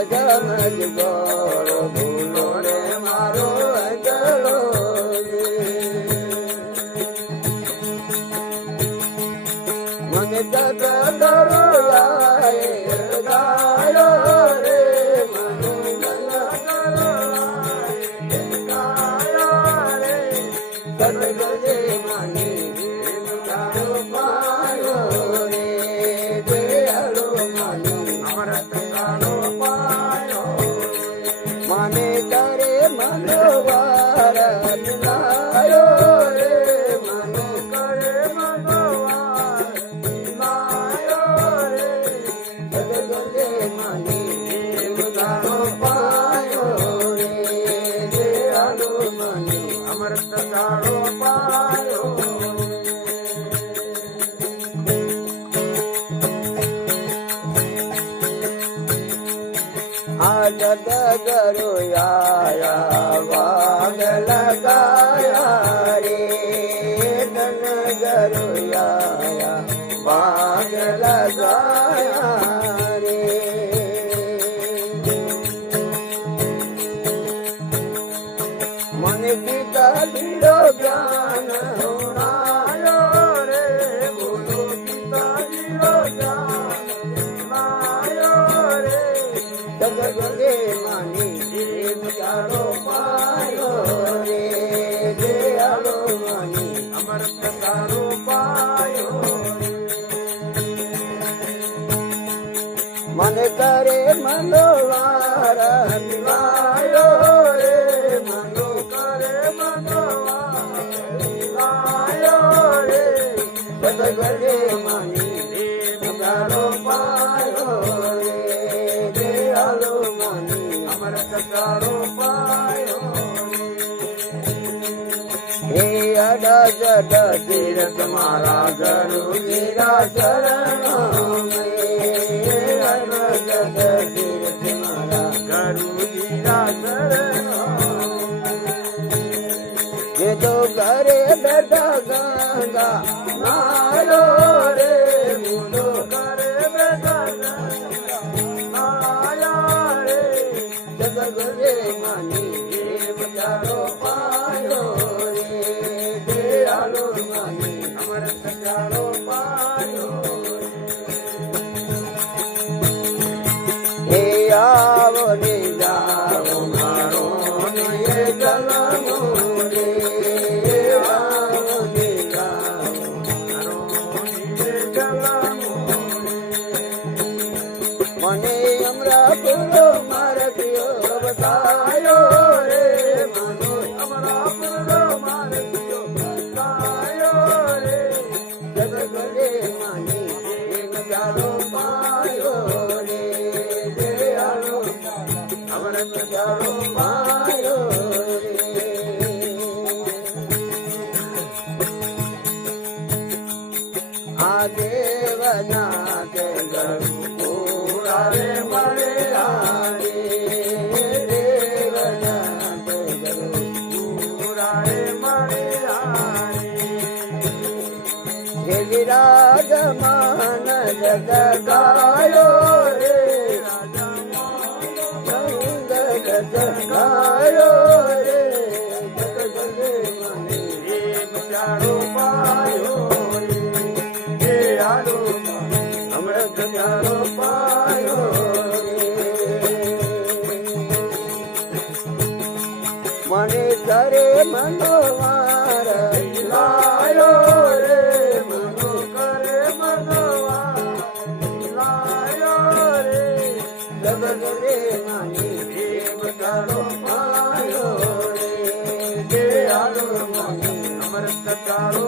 સમજ ગોળો ભૂલો રે મારો અંજળો મને તક કરો ગાયો રે મને સદગજે માની પાયો રે દયાળો માની અમૃત કાળો પાયો માને કરે મનોવાર લાયો રે મને કરે મનોવાર લાયો રે સદગજે માની ગાળો પાયો રે દયાળો માની અમૃત કાળો પાયો આનંદ ગરુ આયા વાગ લગાયા રે ધન ગરુ આયા વાગ લગાયા રે મને ગીતા લીલો જ્ઞાન ઉણાયો રે બોલો ગીતા લીલો જ્ઞાન ઉણાયો રે સદગજે માની પ્રેમ ચાલો પાયો રે દયાળો માની અમૃત ચાલો પાયો મને કરે મનોવાર લાયો રે મનો કરે મનોવાર લાયો રે સદગજે માની પ્રેમ ચાલો પાયો રે દયાળો માની અમૃત ચાલો પાયો હે અડા જડા તીર્થ મારા ગુરુજીના ચરણો અડા જડા તીર્થ મારા ગુરુજીના ચરણો જે તો કરે બેઠા ગંગા નાયો રે બોલો કરે બેઠા સદગજે માની પ્રેમ ચાલો પાયો રે દયાળો માની અમૃત ચાલો પાયો હે આવો ને જાઓ મારો ને જલમો રે આવો ને જાઓ મારો ને જલમો મને અમરા બોલો બતાયો રે મનો અમરા પુરો મારતિયો બતાયો રે સદગજે માની પ્રેમ ચાલો પાયો રે દયાળો અમૃત ચાલો પાયો રે આ દેવના કે ગરુ પૂરા રે મળે રાજમાન જગ ગાયો રે જગ ગાયો રે જગજે માની પ્રેમ ચાલો પાયો રે દયાળો અમૃત ચાલો પાયો મને કરે મનોવાર લાયો રે મનો કરે મનોવાર લાયો રે સદગજે માની પ્રેમ ચાલો પાયો રે દયાળો માની અમૃત ચાલો